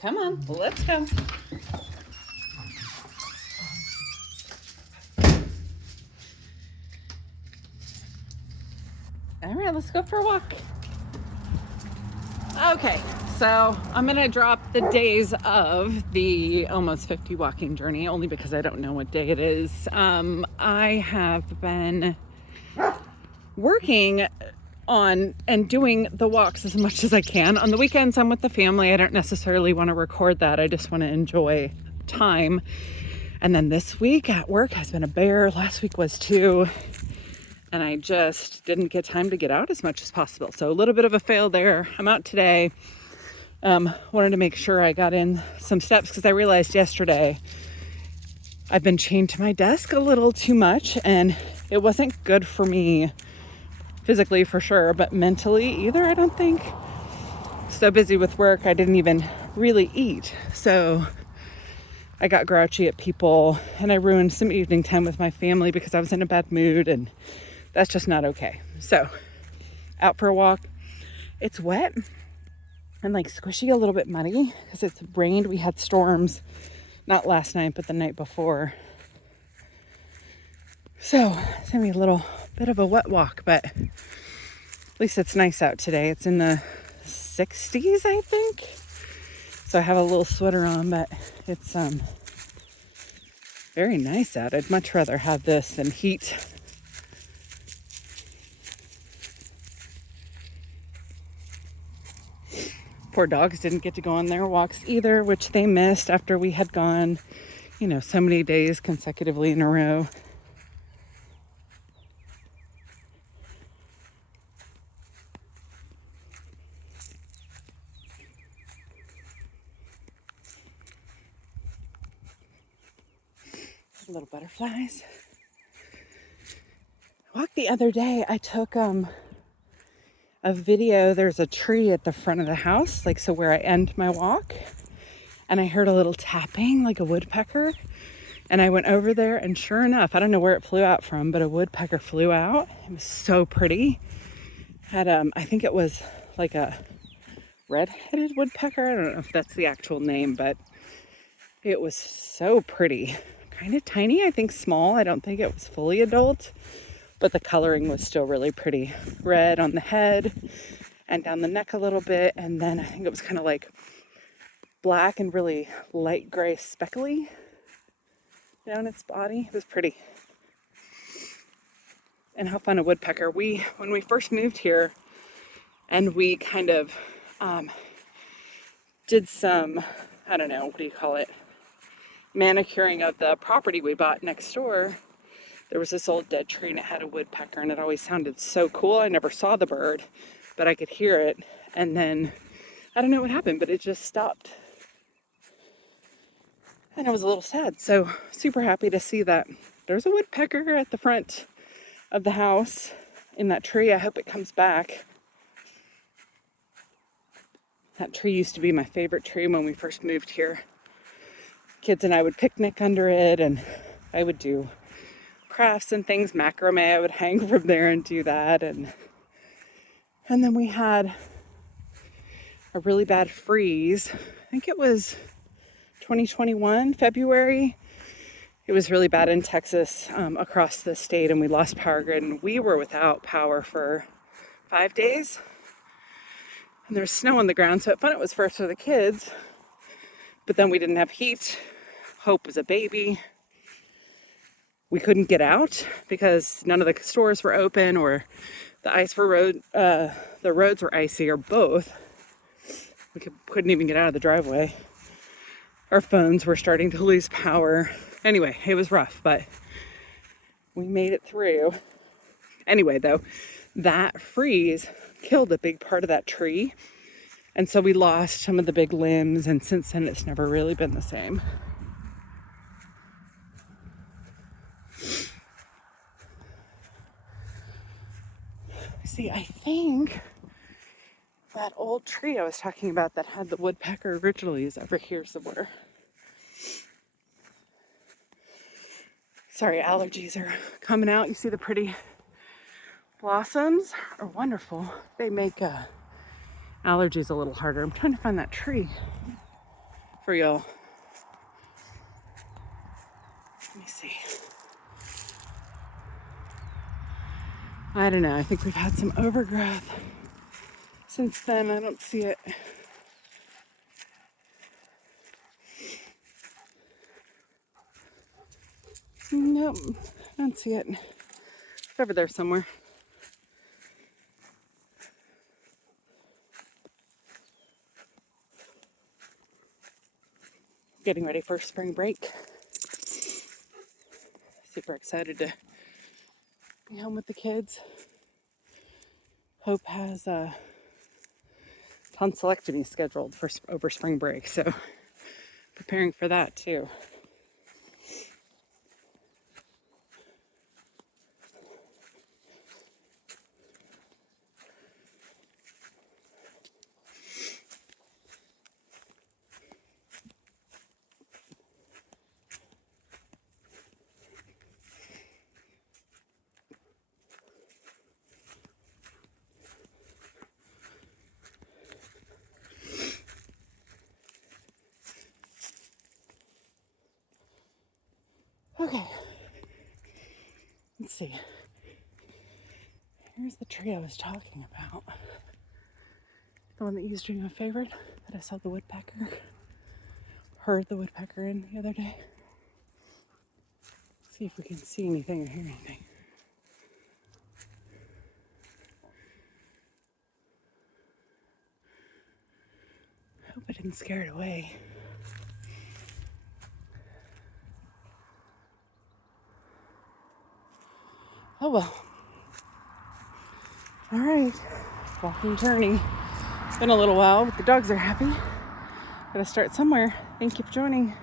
Come on, let's go. All right, let's go for a walk. Okay, so I'm going to drop the days of the almost 50 walking journey only because I don't know what day it is. I have been working on and doing the walks as much as I can. On the weekends, I'm with the family. I don't necessarily want to record that. I just want to enjoy time. And then this week at work has been a bear. Last week was too. And I just didn't get time to get out as much as possible. So a little bit of a fail there. I'm out today. Wanted to make sure I got in some steps because I realized yesterday I've been chained to my desk a little too much and it wasn't good for me physically for sure, but mentally either, I don't think. So busy with work, I didn't even really eat. So I got grouchy at people and I ruined some evening time with my family because I was in a bad mood, and that's just not okay. So out for a walk. It's wet and like squishy, a little bit muddy because it's rained. We had storms, not last night, but the night before. So it's gonna be a little bit of a wet walk, but at least it's nice out today. It's in the 60s, I think. So I have a little sweater on, but it's very nice out. I'd much rather have this than heat. Poor dogs didn't get to go on their walks either, which they missed after we had gone, so many days consecutively in a row. Little butterflies. I walked the other day. I took a video. There's a tree at the front of the house, like so where I end my walk, and I heard a little tapping like a woodpecker, and I went over there, and sure enough, I don't know where it flew out from, but a woodpecker flew out. It was so pretty. Had I think it was like a red-headed woodpecker. I don't know if that's the actual name, but it was so pretty. Kind of tiny, I think small. I don't think it was fully adult, but the coloring was still really pretty. Red on the head and down the neck a little bit, and then I think it was kind of like black and really light gray speckly down its body. It was pretty. And how fun a woodpecker. When we first moved here and we kind of did some, I don't know, what do you call it? Manicuring of the property we bought next door, there was this old dead tree and it had a woodpecker, and it always sounded so cool. I never saw the bird, but I could hear it, and then I don't know what happened, but it just stopped, and I was a little sad. So super happy to see that there's a woodpecker at the front of the house in that tree. I hope it comes back. That tree used to be my favorite tree when we first moved here. Kids and I would picnic under it, and I would do crafts and things, macrame. I would hang from there and do that, and then we had a really bad freeze. I think it was 2021 February. It was really bad in Texas, across the state, and we lost power grid, and we were without power for 5 days. And there was snow on the ground, so fun it was first for the kids. But then we didn't have heat. Hope was a baby. We couldn't get out because none of the stores were open, or the roads were icy, or both. We couldn't even get out of the driveway. Our phones were starting to lose power. Anyway, it was rough, but we made it through. Anyway, though, that freeze killed a big part of that tree. And so we lost some of the big limbs, and since then it's never really been the same. See, I think that old tree I was talking about that had the woodpecker originally is over here somewhere. Sorry, allergies are coming out. You see the pretty blossoms are wonderful. They make allergies a little harder. I'm trying to find that tree. for y'all. Let me see. I don't know. I think we've had some overgrowth since then. I don't see it. Nope, I don't see it. It's over there somewhere. Getting ready for spring break. Super excited to be home with the kids. Hope has a tonsillectomy scheduled for over spring break, so preparing for that too. Okay, let's see. Here's the tree I was talking about. The one that used to be my favorite, that I saw the woodpecker, heard the woodpecker in the other day. See if we can see anything or hear anything. I hope I didn't scare it away. Oh well. All right, walking journey. It's been a little while, but the dogs are happy. Gotta start somewhere. Thank you for joining.